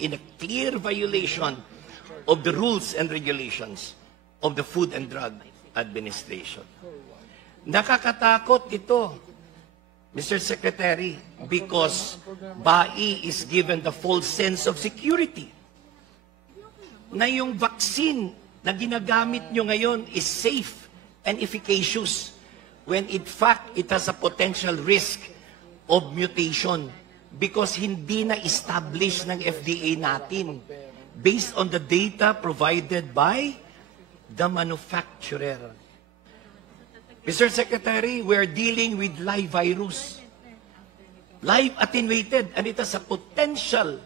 in a clear violation of the rules and regulations of the Food and Drug Administration. Nakakatakot ito, Mr. Secretary, because BAI is given the false sense of security na yung vaccine na ginagamit nyo ngayon is safe and efficacious when in fact it has a potential risk of mutation because hindi na establish ng FDA natin based on the data provided by the manufacturer. Mr. Secretary, we're dealing with live virus, live attenuated, and it has a potential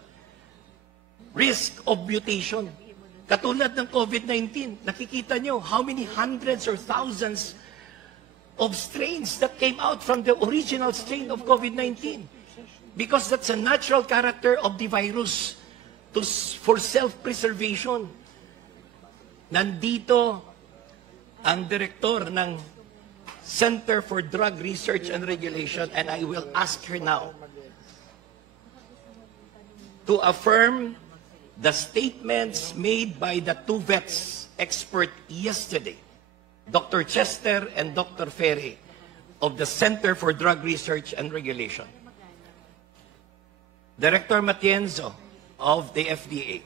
risk of mutation. Katulad ng COVID-19, nakikita nyo how many hundreds or thousands of strains that came out from the original strain of COVID-19. Because that's a natural character of the virus for self-preservation. Nandito ang direktor ng Center for Drug Research and Regulation, and I will ask her now to affirm the statements made by the two vets expert yesterday, Dr. Chester and Dr. Ferry of the Center for Drug Research and Regulation. Director Matienzo of the FDA,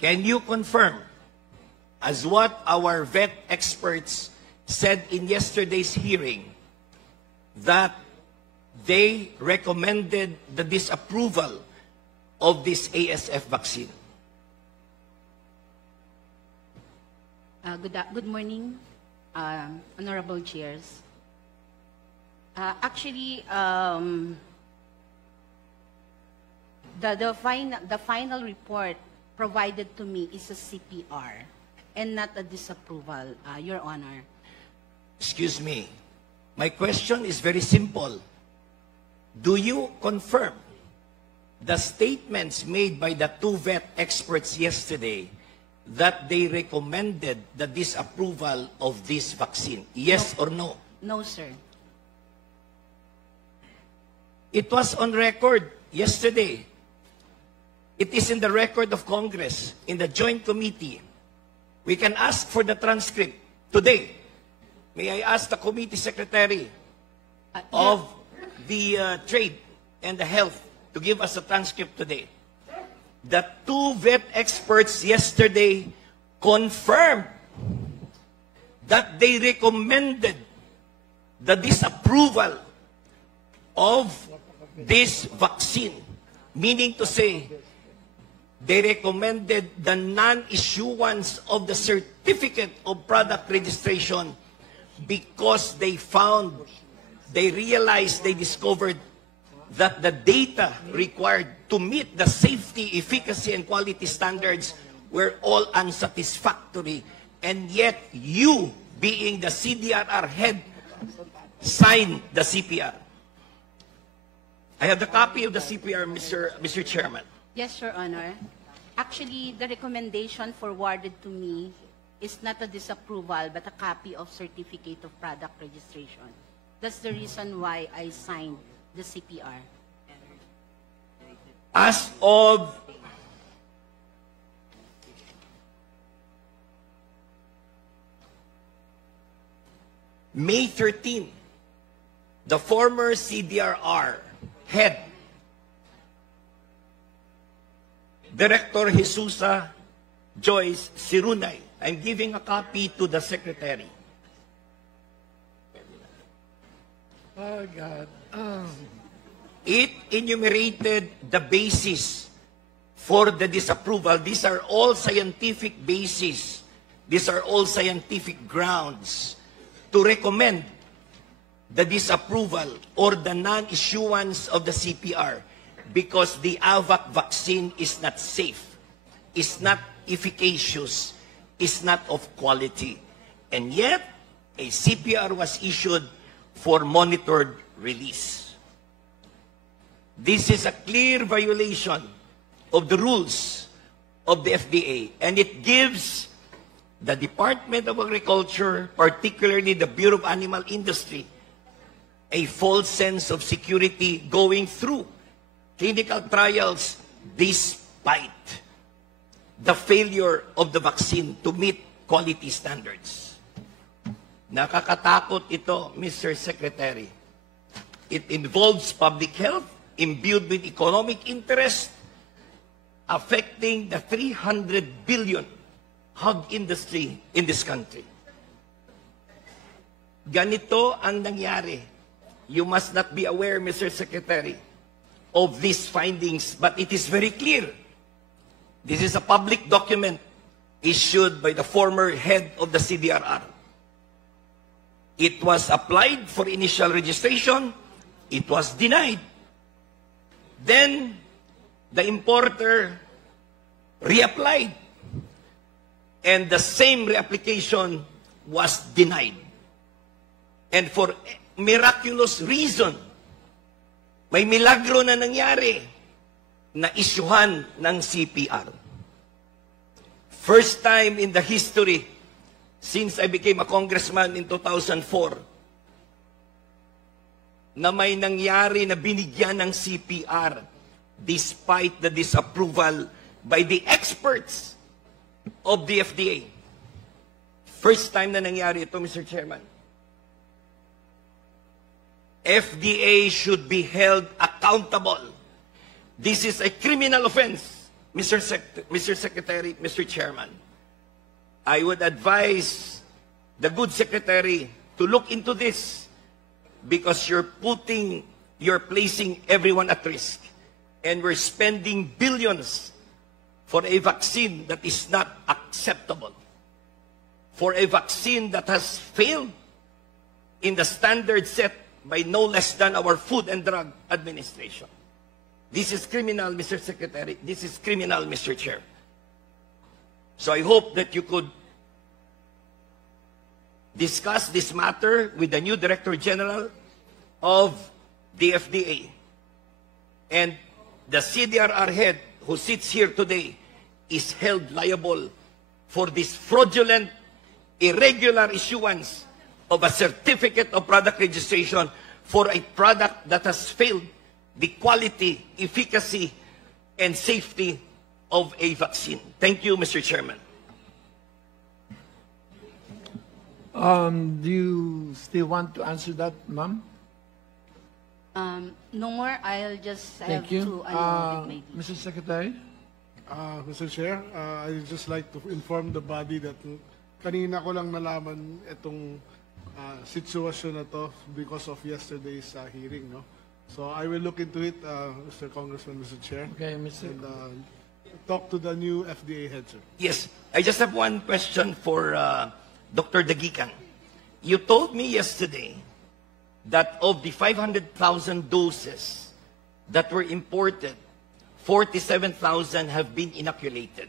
can you confirm, as what our vet experts said in yesterday's hearing, that they recommended the disapproval of this ASF vaccine? Good morning, honorable chairs. Actually, the final report provided to me is a CPR and not a disapproval, Your Honor. Excuse me. My question is very simple. Do you confirm the statements made by the two vet experts yesterday that they recommended the disapproval of this vaccine? Yes or no? No, sir. It was on record yesterday. It is in the record of Congress, in the Joint Committee. We can ask for the transcript today. May I ask the committee secretary of the Trade and the Health to give us a transcript today? The two vet experts yesterday confirmed that they recommended the disapproval of this vaccine, meaning to say, they recommended the non-issuance of the certificate of product registration because they realized, they discovered that the data required to meet the safety, efficacy, and quality standards were all unsatisfactory. And yet, you, being the CDRR head, signed the CPR. I have the copy of the CPR, Mr. Chairman. Yes, Your Honor. Actually, the recommendation forwarded to me is not a disapproval, but a copy of certificate of product registration. That's the reason why I signed the CPR. As of May 13, the former CDRR head, Director Jesusa Joyce Sirunay, I'm giving a copy to the Secretary. Oh, God. It enumerated the basis for the disapproval. These are all scientific bases. These are all scientific grounds to recommend the disapproval or the non-issuance of the CPR because the AVAC vaccine is not safe, is not efficacious, is not of quality. And yet, a CPR was issued for monitored release. This is a clear violation of the rules of the FDA, and it gives the Department of Agriculture, particularly the Bureau of Animal Industry, a false sense of security going through clinical trials despite the failure of the vaccine to meet quality standards. Nakakatakot ito, Mr. Secretary. It involves public health imbued with economic interest affecting the 300 billion hog industry in this country. Ganito ang nangyari. You must not be aware, Mr. Secretary, of these findings, but it is very clear. This is a public document issued by the former head of the CDRR. It was applied for initial registration. It was denied. Then, the importer reapplied. And the same reapplication was denied. And for miraculous reason, may milagro na nangyari na isyuhan ng CPR. First time in the history since I became a congressman in 2004 na may nangyari na binigyan ng CPR despite the disapproval by the experts of the FDA. First time na nangyari ito, Mr. Chairman. FDA should be held accountable. This is a criminal offense, Mr. Secretary, Mr. Chairman. I would advise the good secretary to look into this because you're placing everyone at risk. And we're spending billions for a vaccine that is not acceptable. For a vaccine that has failed in the standard set by no less than our Food and Drug Administration. This is criminal, Mr. Secretary. This is criminal, Mr. Chair. So I hope that you could discuss this matter with the new Director General of the FDA. And the CDRR head who sits here today is held liable for this fraudulent, irregular issuance of a certificate of product registration for a product that has failed the quality, efficacy, and safety of a vaccine. Thank you, Mr. Chairman. Do you still want to answer that, ma'am? No more. I'll just have Thank you. to with my Mr. Secretary? Mr. Chair, I'd just like to inform the body that kanina ko lang nalaman itong sitwasyon na to because of yesterday's hearing, no? So I will look into it, Mr. Congressman, Mr. Chair, Okay, Mr. and talk to the new FDA head, sir. Yes, I just have one question for Dr. Dagikan. You told me yesterday that of the 500,000 doses that were imported, 47,000 have been inoculated.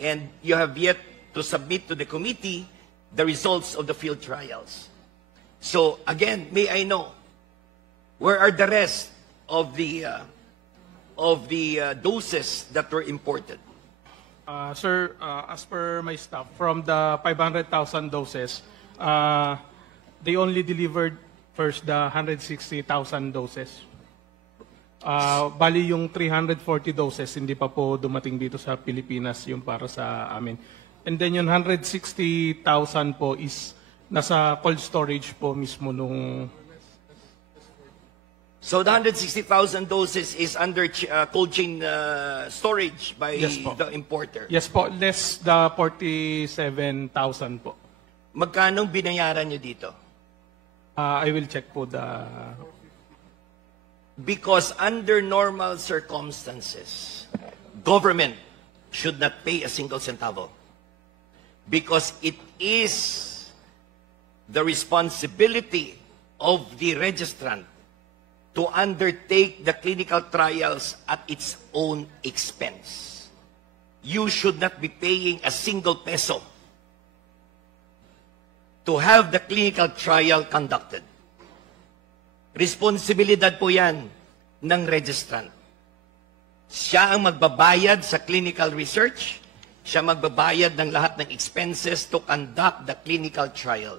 And you have yet to submit to the committee the results of the field trials. So again, may I know, where are the rest of the doses that were imported? Sir, as per my staff, from the 500,000 doses, they only delivered first the 160,000 doses. Bali yung 340 doses, hindi pa po dumating dito sa Pilipinas yung para sa amin. And then yung 160,000 po is nasa cold storage po mismo nung... So the 160,000 doses is under cold chain storage by Yes po. the importer. Yes po, less the 47,000 po. Magkano binayaran nyo dito? I will check po the... Because under normal circumstances, government should not pay a single centavo. Because it is the responsibility of the registrant to undertake the clinical trials at its own expense. You should not be paying a single peso to have the clinical trial conducted. Responsibilidad po yan ng registrant. Siya ang magbabayad sa clinical research, siya magbabayad ng lahat ng expenses to conduct the clinical trial.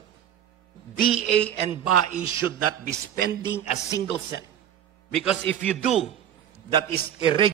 DA and BAI should not be spending a single cent. Because if you do, that is irregular